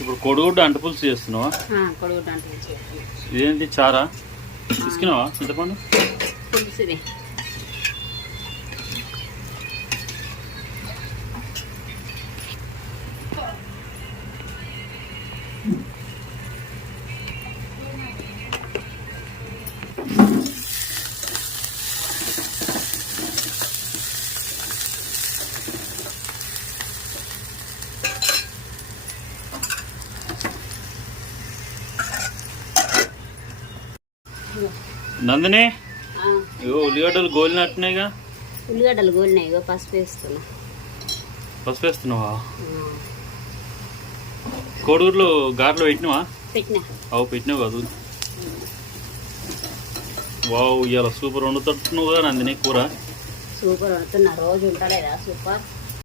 ఇప్పుడు కొడుగుడ్డ అంటు పులుసు చేస్తున్నావా? కొడుగుడ్డ అంటు పులుసు. ఇదేంటి చారా తీసుకున్నావా? చింతపండు పులుసు ఇది. నందిని ఇగో ఉల్లిగడ్డలు గోలినట్టున్నాయిగా. ఉల్లిగడ్డలు గోలినాయి. ఇగో పసుపు వేస్తున్నా. పసుపు వేస్తున్నావా? కోడిగుడ్లు గారెలో పెట్టినవా? పెట్టినా. అవు పెట్టినావు కాదు. వావ్ ఇవాళ సూపర్ వండుతున్నావు కదా నందిని కూర. సూపర్ వండుతున్నా. రోజు ఉంటలేదా సూపర్?